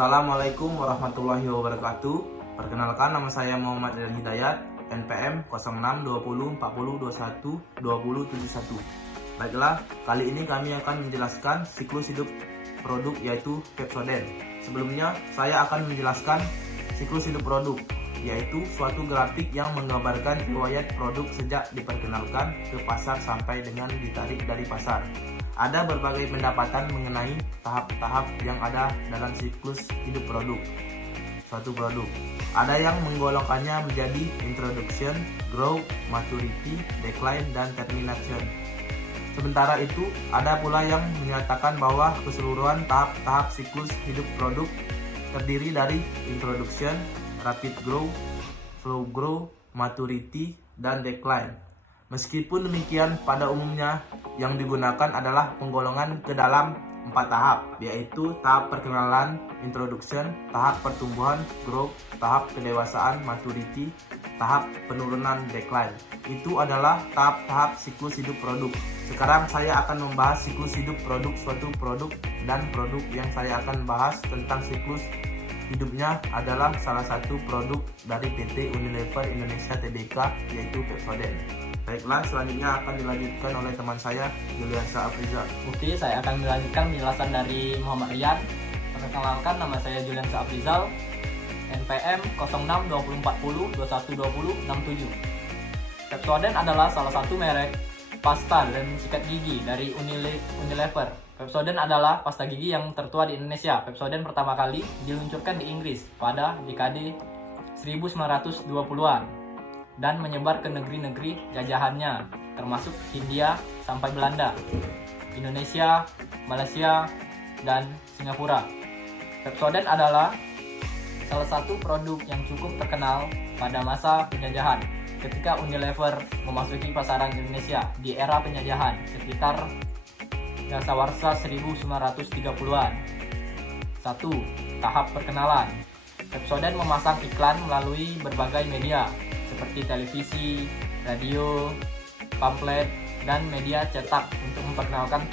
Assalamualaikum warahmatullahi wabarakatuh. Perkenalkan, nama saya Muhammad Rian Hidayat, NPM 062040212071. Baiklah, kali ini kami akan menjelaskan siklus hidup produk yaitu Pepsodent. Sebelumnya, saya akan menjelaskan siklus hidup produk, yaitu suatu grafik yang menggambarkan riwayat produk sejak diperkenalkan ke pasar sampai dengan ditarik dari pasar. Ada berbagai pendapatan mengenai tahap-tahap yang ada dalam siklus hidup produk suatu produk. Ada yang menggolongkannya menjadi introduction, growth, maturity, decline, dan termination. Sementara itu, ada pula yang menyatakan bahwa keseluruhan tahap-tahap siklus hidup produk terdiri dari introduction, rapid growth, slow growth, maturity, dan decline. Meskipun demikian, pada umumnya yang digunakan adalah penggolongan ke dalam 4 tahap, yaitu tahap perkenalan, introduction, tahap pertumbuhan, growth, tahap kedewasaan, maturity, tahap penurunan, decline. Itu adalah tahap-tahap siklus hidup produk. Sekarang saya akan membahas siklus hidup produk suatu produk, dan produk yang saya akan bahas tentang siklus hidupnya adalah salah satu produk dari PT Unilever Indonesia Tbk, yaitu Pepsodent. Baiklah, selanjutnya akan dilanjutkan oleh teman saya, Juliansa Afrizal. Oke, saya akan melanjutkan penjelasan dari Muhammad Rian. Perkenalkan, nama saya Juliansa Afrizal, NPM 062040212067. Pepsodent adalah salah satu merek pasta dan sikat gigi dari Unilever. Pepsodent adalah pasta gigi yang tertua di Indonesia. Pepsodent pertama kali diluncurkan di Inggris pada dekade 1920-an dan menyebar ke negeri-negeri jajahannya, termasuk Hindia sampai Belanda, Indonesia, Malaysia, dan Singapura. Pepsodent adalah salah satu produk yang cukup terkenal pada masa penjajahan ketika Unilever memasuki pasaran Indonesia di era penjajahan sekitar dasawarsa 1930-an. 1. Tahap perkenalan. Pepsodent memasang iklan melalui berbagai media seperti televisi, radio, pamflet, dan media cetak untuk memperkenalkan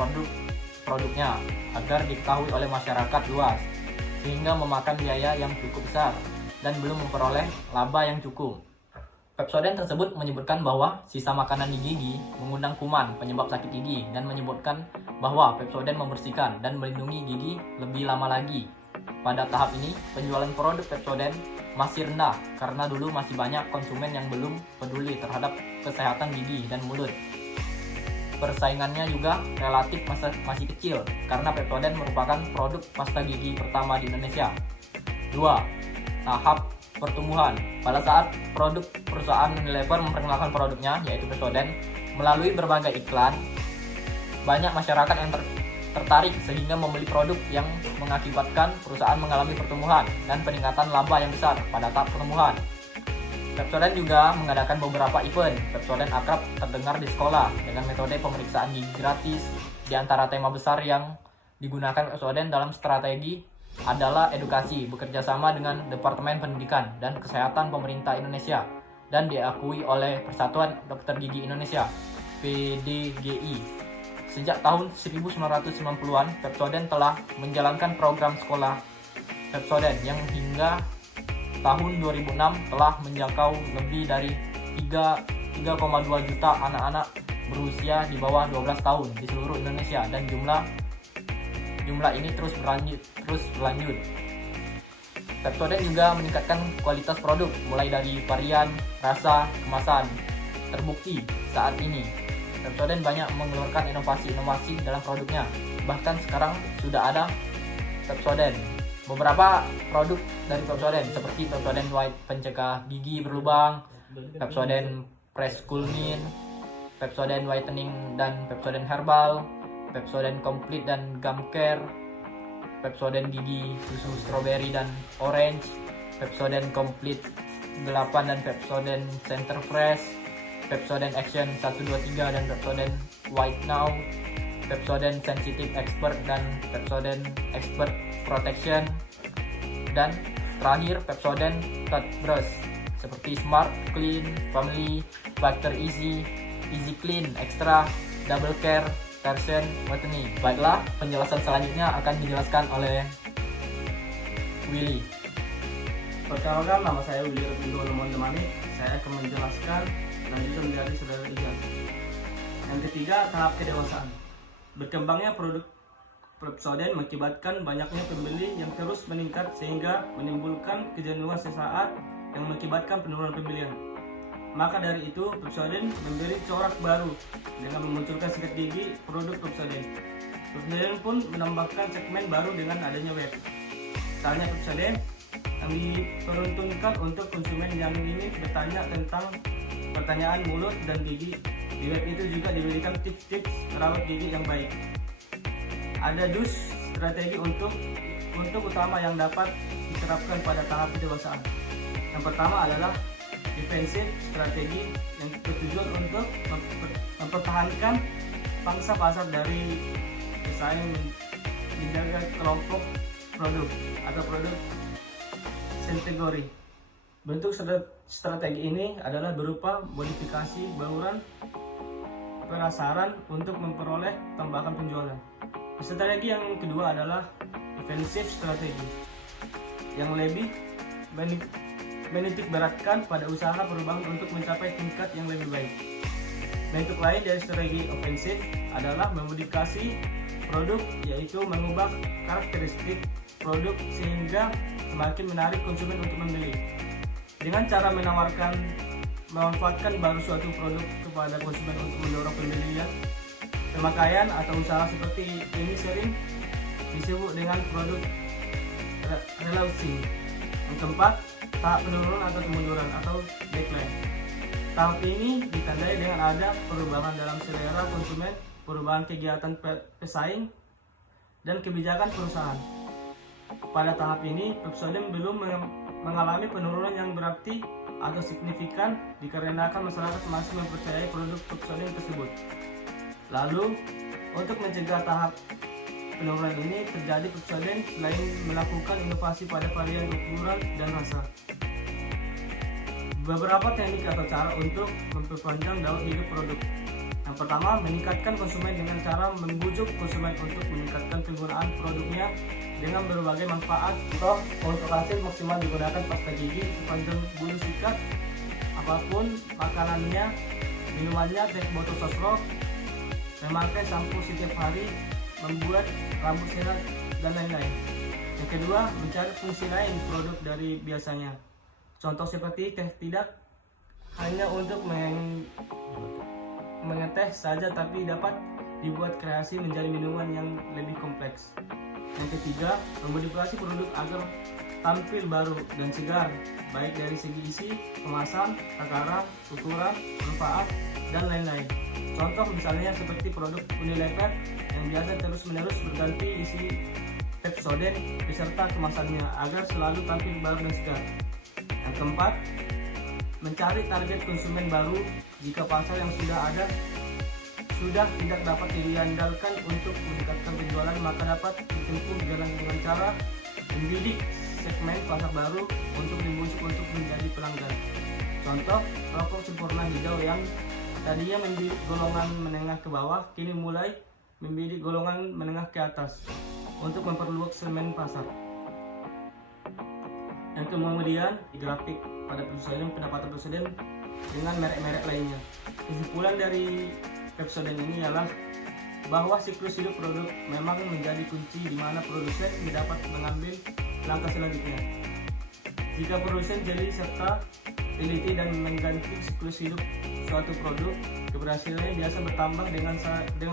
produknya agar diketahui oleh masyarakat luas, sehingga memakan biaya yang cukup besar dan belum memperoleh laba yang cukup. Pepsodent tersebut menyebutkan bahwa sisa makanan di gigi mengundang kuman penyebab sakit gigi dan menyebutkan bahwa Pepsodent membersihkan dan melindungi gigi lebih lama lagi. Pada tahap ini, penjualan produk Pepsodent masih rendah karena dulu masih banyak konsumen yang belum peduli terhadap kesehatan gigi dan mulut. Persaingannya juga relatif masih kecil karena Pepsodent merupakan produk pasta gigi pertama di Indonesia. 2. Tahap pertumbuhan. Pada saat perusahaan Unilever memperkenalkan produknya, yaitu Pepsodent, melalui berbagai iklan, banyak masyarakat yang tertarik sehingga membeli produk yang mengakibatkan perusahaan mengalami pertumbuhan dan peningkatan laba yang besar pada tahap pertumbuhan. Pepsodent juga mengadakan beberapa event. Pepsodent akrab terdengar di sekolah dengan metode pemeriksaan gigi gratis. Di antara tema besar yang digunakan Pepsodent dalam strategi adalah edukasi, bekerja sama dengan Departemen Pendidikan dan Kesehatan Pemerintah Indonesia dan diakui oleh Persatuan Dokter Gigi Indonesia, PDGI. Sejak tahun 1990-an, Pepsodent telah menjalankan program sekolah Pepsodent yang hingga tahun 2006 telah menjangkau lebih dari 3,2 juta anak-anak berusia di bawah 12 tahun di seluruh Indonesia, dan jumlah ini terus berlanjut. Pepsodent juga meningkatkan kualitas produk mulai dari varian, rasa, kemasan. Terbukti saat ini Pepsodent banyak mengeluarkan inovasi-inovasi dalam produknya. Bahkan sekarang sudah ada Pepsodent. Beberapa produk dari Pepsodent seperti Pepsodent White pencegah gigi berlubang, Pepsodent Press Cool-Mint, Pepsodent Whitening dan Pepsodent Herbal, Pepsodent Complete dan Gum Care, Pepsodent Gigi Susu Strawberry dan Orange, Pepsodent Complete 8 dan Pepsodent Center Fresh, Pepsodent Action 123 dan Pepsodent White Now, Pepsodent Sensitive Expert dan Pepsodent Expert Protection, dan terakhir Pepsodent Toothbrush seperti Smart Clean, Family, Factor Easy, Easy Clean, Extra, Double Care, version Whitening. Baiklah, penjelasan selanjutnya akan dijelaskan oleh Willy. Perkenalkan, nama saya Willy Revindo Lemon-Lemani. Saya akan menjelaskan lanjutan dari saudara Ijaz. Yang ketiga, tahap kedewasaan. Berkembangnya produk Pepsodent mengakibatkan banyaknya pembeli yang terus meningkat sehingga menimbulkan kejenuhan sesaat yang mengakibatkan penurunan pembelian. Maka dari itu, Pepsodent memberi corak baru dengan memunculkan sikat gigi produk Pepsodent. Pepsodent pun menambahkan segmen baru dengan adanya web. Misalnya Pepsodent yang diperuntukkan untuk konsumen yang ingin bertanya tentang pertanyaan mulut dan gigi. Di web itu juga diberikan tips-tips merawat gigi yang baik. Ada strategi untuk utama yang dapat diterapkan pada tahap kedewasaan. Yang pertama adalah defensive strategi yang bertujuan untuk mempertahankan pangsa pasar dari pesaing, menjaga kelompok produk atau produk kategori. Bentuk strategi ini adalah berupa modifikasi bauran perasaran untuk memperoleh tambahan penjualan. Strategi yang kedua adalah defensive strategi yang lebih menitik beratkan pada usaha perubahan untuk mencapai tingkat yang lebih baik. Bentuk lain dari strategi ofensif adalah memodifikasi produk, yaitu mengubah karakteristik produk sehingga semakin menarik konsumen untuk membeli. Dengan cara memanfaatkan baru suatu produk kepada konsumen untuk mendorong pembelian, pemakaian atau usaha seperti ini sering disebut dengan produk relaunching. Yang keempat, tahap penurunan atau kemunduran atau decline. Tahap ini ditandai dengan ada perubahan dalam selera konsumen, perubahan kegiatan pesaing, dan kebijakan perusahaan. Pada tahap ini, Pepsodent belum mengalami penurunan yang berarti atau signifikan dikarenakan masyarakat masih mempercayai produk Pepsodent tersebut. Lalu, untuk mencegah tahap penurunan ini terjadi, Pepsodent selain melakukan inovasi pada varian ukuran dan rasa, beberapa teknik atau cara untuk memperpanjang daur hidup produk. Yang pertama, meningkatkan konsumen dengan cara membujuk konsumen untuk meningkatkan penggunaan produknya dengan berbagai manfaat. Contoh, untuk hasil maksimal digunakan pasta gigi sepanjang bulu sikat, apapun makanannya, minumannya, teh botol sosro, memakai sampo setiap hari, membuat rambut sehat, dan lain-lain. Yang kedua, mencari fungsi lain produk dari biasanya. Contoh seperti teh tidak hanya untuk mengeteh saja, tapi dapat dibuat kreasi menjadi minuman yang lebih kompleks. Yang ketiga, memodifikasi produk agar tampil baru dan segar, baik dari segi isi, kemasan, takaran, ukuran, manfaat, dan lain-lain. Contoh misalnya seperti produk Unilever yang biasa terus-menerus berganti isi Pepsodent beserta kemasannya agar selalu tampil baru dan segar. Yang keempat, mencari target konsumen baru. Jika pasar yang sudah ada sudah tidak dapat diandalkan untuk meningkatkan penjualan, maka dapat ditempuh dengan cara membidik segmen pasar baru untuk dibujuk untuk menjadi pelanggan. Contoh, rokok sempurna hijau yang tadinya membidik golongan menengah ke bawah, kini mulai membidik golongan menengah ke atas untuk memperluas segmen pasar. Yang kemudian, grafik pada pendapatan Pepsodent dengan merek-merek lainnya. Kesimpulan dari Pepsodent ini ialah bahwa siklus hidup produk memang menjadi kunci di mana produsen dapat mengambil langkah selanjutnya. Jika produsen jeli serta teliti dan mengganti siklus hidup suatu produk, keberhasilannya biasa bertambah dengan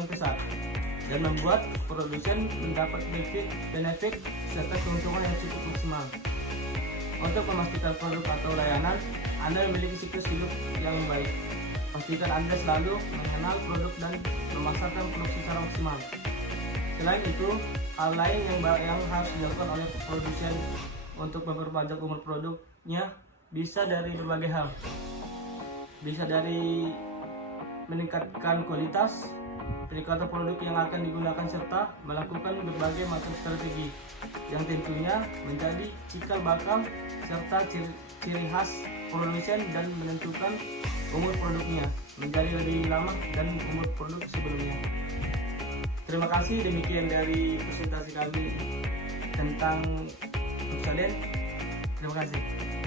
pesat dan membuat produsen mendapat benefit serta keuntungan yang cukup maksimal. Untuk memastikan produk atau layanan Anda memiliki siklus hidup yang baik, pastikan Anda selalu mengenal produk dan memasarkan produk secara maksimal. Selain itu, hal lain yang harus dilakukan oleh produsen untuk memperpanjang umur produknya bisa dari berbagai hal. Bisa dari meningkatkan kualitas, peningkatan produk yang akan digunakan serta melakukan berbagai macam strategi yang tentunya menjadi cikal bakal serta ciri khas produsen dan menentukan umur produknya menjadi lebih lama dan umur produk sebelumnya. Terima kasih, demikian dari presentasi kami tentang Pepsodent. Terima kasih.